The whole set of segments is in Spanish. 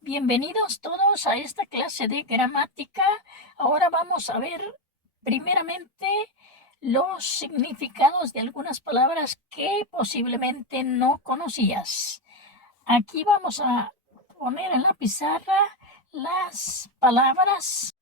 Bienvenidos todos a esta clase de gramática. Ahora vamos a ver primeramente los significados de algunas palabras que posiblemente no conocías. Aquí vamos a poner en la pizarra las palabras.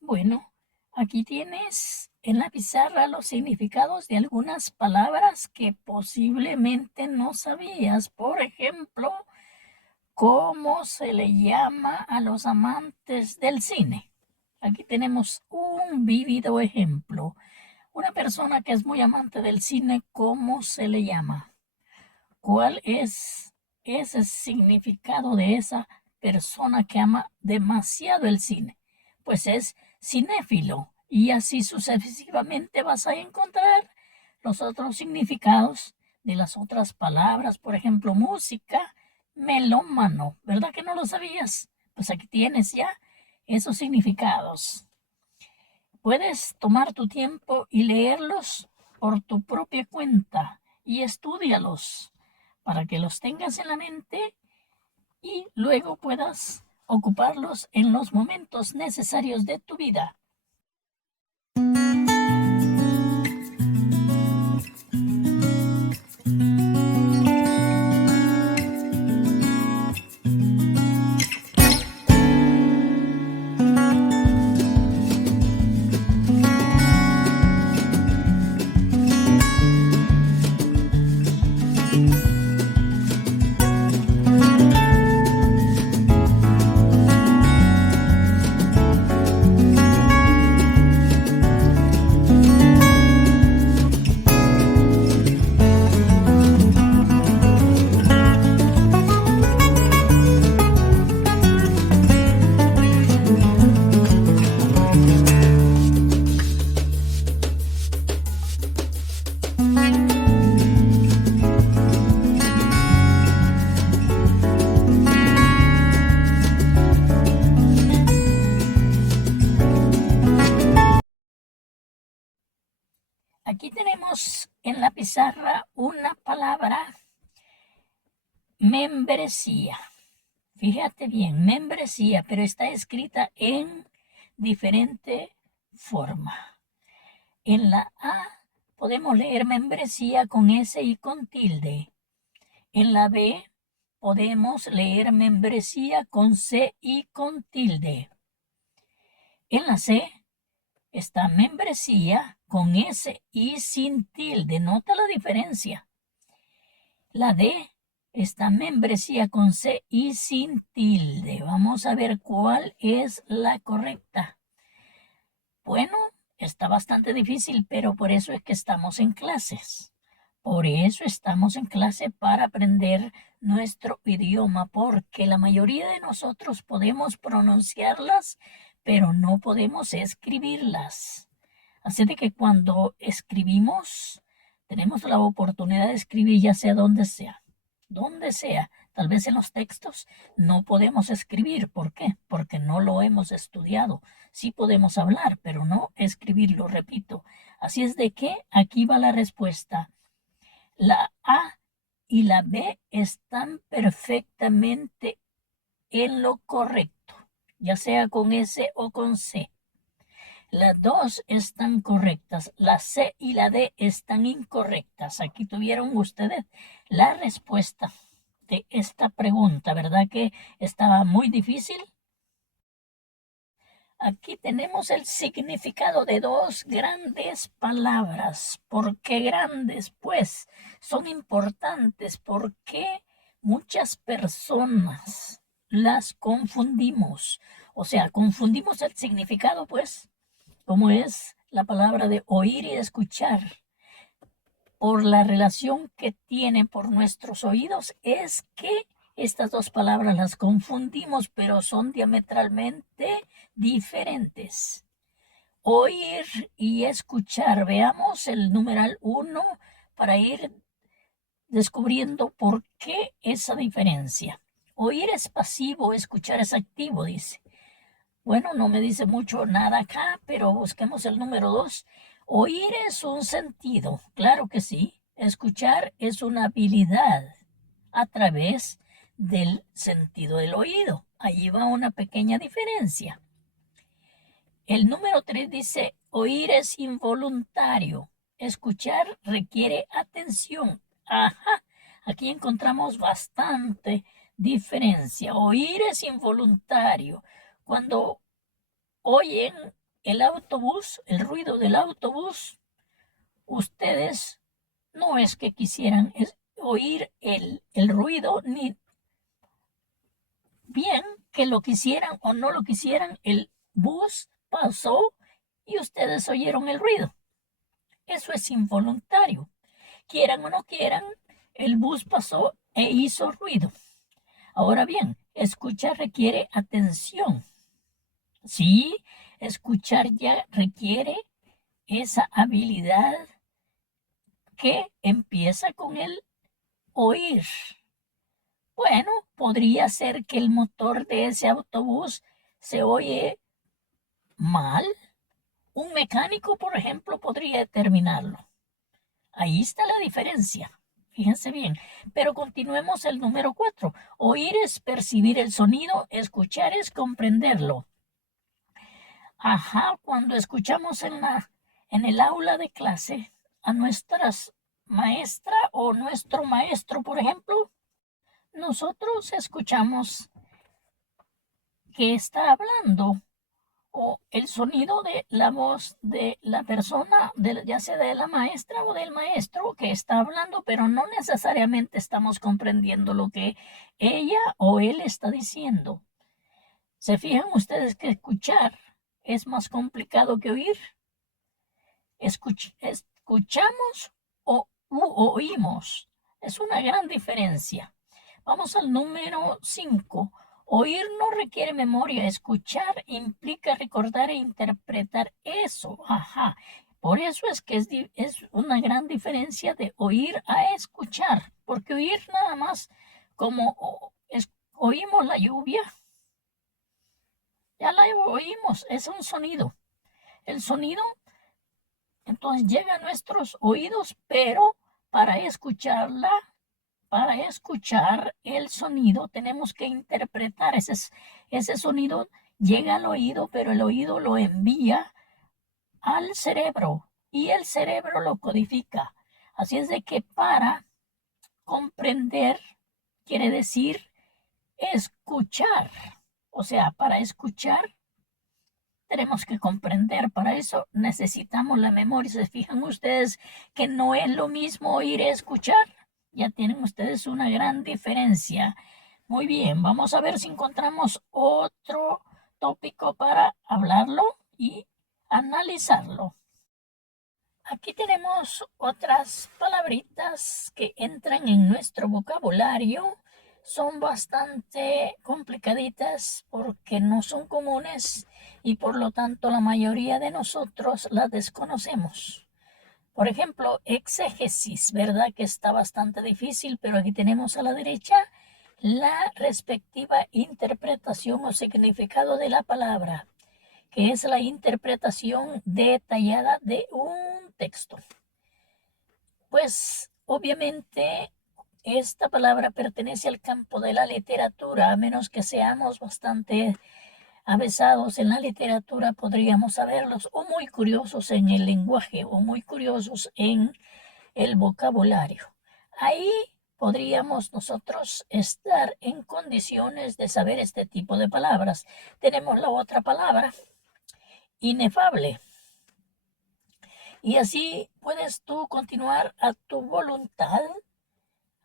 Bueno, aquí tienes en la pizarra los significados de algunas palabras que posiblemente no sabías. Por ejemplo, ¿cómo se le llama a los amantes del cine? Aquí tenemos un vívido ejemplo. Una persona que es muy amante del cine, ¿cómo se le llama? ¿Cuál es ese significado de esa persona que ama demasiado el cine? Pues es cinéfilo. Y así sucesivamente vas a encontrar los otros significados de las otras palabras. Por ejemplo, música, melómano. ¿Verdad que no lo sabías? Pues aquí tienes ya esos significados. Puedes tomar tu tiempo y leerlos por tu propia cuenta y estúdialos para que los tengas en la mente y luego puedas ocuparlos en los momentos necesarios de tu vida. Aquí tenemos en la pizarra una palabra, membresía. Fíjate bien, membresía, pero está escrita en diferente forma. En la A podemos leer membresía con S y con tilde. En la B podemos leer membresía con C y con tilde. En la C está membresía con S y sin tilde. Nota la diferencia. La D está membresía con C y sin tilde. Vamos a ver cuál es la correcta. Bueno, está bastante difícil, pero por eso es que estamos en clases. Por eso estamos en clase para aprender nuestro idioma, porque la mayoría de nosotros podemos pronunciarlas, pero no podemos escribirlas. Así de que cuando escribimos, tenemos la oportunidad de escribir ya sea donde sea. Donde sea. Tal vez en los textos no podemos escribir. ¿Por qué? Porque no lo hemos estudiado. Sí podemos hablar, pero no escribirlo, repito. Así es de que aquí va la respuesta. La A y la B están perfectamente en lo correcto, ya sea con S o con C. Las dos están correctas. La C y la D están incorrectas. Aquí tuvieron ustedes la respuesta de esta pregunta, ¿verdad que estaba muy difícil? Aquí tenemos el significado de dos grandes palabras. ¿Por qué grandes? Pues son importantes porque muchas personas las confundimos. O sea, confundimos el significado, pues, como es la palabra de oír y escuchar. Por la relación que tiene por nuestros oídos, es que estas dos palabras las confundimos, pero son diametralmente diferentes. Oír y escuchar. Veamos el numeral 1 para ir descubriendo por qué esa diferencia. Oír es pasivo, escuchar es activo, dice. Bueno, no me dice mucho nada acá, pero busquemos el número 2. Oír es un sentido, claro que sí. Escuchar es una habilidad a través del sentido del oído. Allí va una pequeña diferencia. El número 3 dice, oír es involuntario. Escuchar requiere atención. Ajá, aquí encontramos bastante diferencia. Oír es involuntario. Cuando oyen el autobús, el ruido del autobús, ustedes no es que quisieran oír el ruido, ni bien que lo quisieran o no lo quisieran, el bus pasó y ustedes oyeron el ruido. Eso es involuntario. Quieran o no quieran, el bus pasó e hizo ruido. Ahora bien, escuchar requiere atención. Sí, escuchar ya requiere esa habilidad que empieza con el oír. Bueno, podría ser que el motor de ese autobús se oye mal. Un mecánico, por ejemplo, podría determinarlo. Ahí está la diferencia. Fíjense bien. Pero continuemos el número 4. Oír es percibir el sonido, escuchar es comprenderlo. Ajá, cuando escuchamos en el aula de clase a nuestra maestra o nuestro maestro, por ejemplo, nosotros escuchamos que está hablando o el sonido de la voz de la persona, ya sea de la maestra o del maestro que está hablando, pero no necesariamente estamos comprendiendo lo que ella o él está diciendo. ¿Se fijan ustedes que escuchar es más complicado que oír? Escuchamos o oímos. Es una gran diferencia. Vamos al número 5. Oír no requiere memoria. Escuchar implica recordar e interpretar eso. Ajá. Por eso es que es una gran diferencia de oír a escuchar. Porque oír nada más como oímos la lluvia. Ya la oímos. Es un sonido. El sonido entonces llega a nuestros oídos, pero para escucharla, para escuchar el sonido, tenemos que interpretar ese sonido. Llega al oído, pero el oído lo envía al cerebro y el cerebro lo codifica. Así es de que para comprender quiere decir escuchar. O sea, para escuchar tenemos que comprender. Para eso necesitamos la memoria. ¿Se fijan ustedes que no es lo mismo oír y escuchar? Ya tienen ustedes una gran diferencia. Muy bien, vamos a ver si encontramos otro tópico para hablarlo y analizarlo. Aquí tenemos otras palabritas que entran en nuestro vocabulario. Son bastante complicaditas porque no son comunes y por lo tanto la mayoría de nosotros las desconocemos. Por ejemplo, exégesis, ¿verdad? Que está bastante difícil, pero aquí tenemos a la derecha la respectiva interpretación o significado de la palabra, que es la interpretación detallada de un texto. Pues obviamente esta palabra pertenece al campo de la literatura, a menos que seamos bastante avesados en la literatura, podríamos saberlos, o muy curiosos en el lenguaje, o muy curiosos en el vocabulario. Ahí podríamos nosotros estar en condiciones de saber este tipo de palabras. Tenemos la otra palabra, inefable. Y así puedes tú continuar a tu voluntad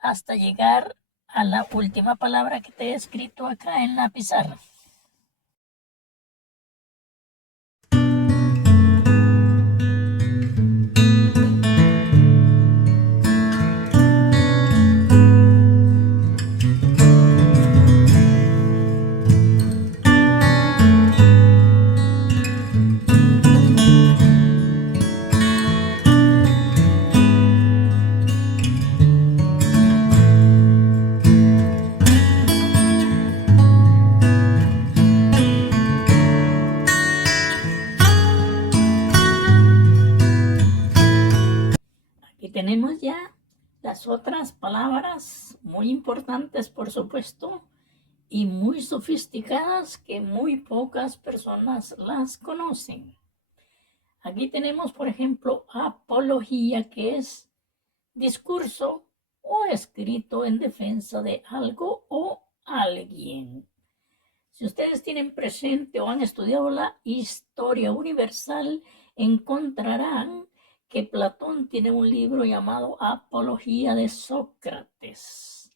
hasta llegar a la última palabra que te he escrito acá en la pizarra. Las otras palabras muy importantes, por supuesto, y muy sofisticadas que muy pocas personas las conocen. Aquí tenemos, por ejemplo, apología, que es discurso o escrito en defensa de algo o alguien. Si ustedes tienen presente o han estudiado la historia universal, encontrarán que Platón tiene un libro llamado Apología de Sócrates.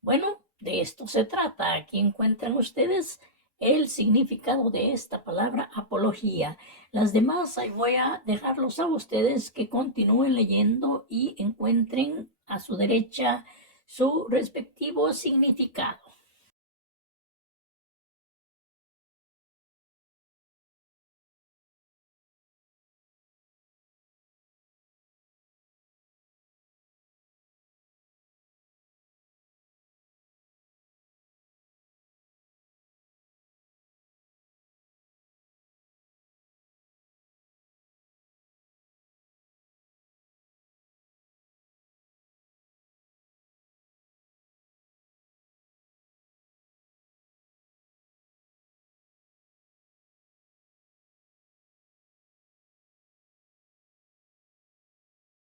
Bueno, de esto se trata. Aquí encuentran ustedes el significado de esta palabra apología. Las demás ahí voy a dejarlos a ustedes que continúen leyendo y encuentren a su derecha su respectivo significado.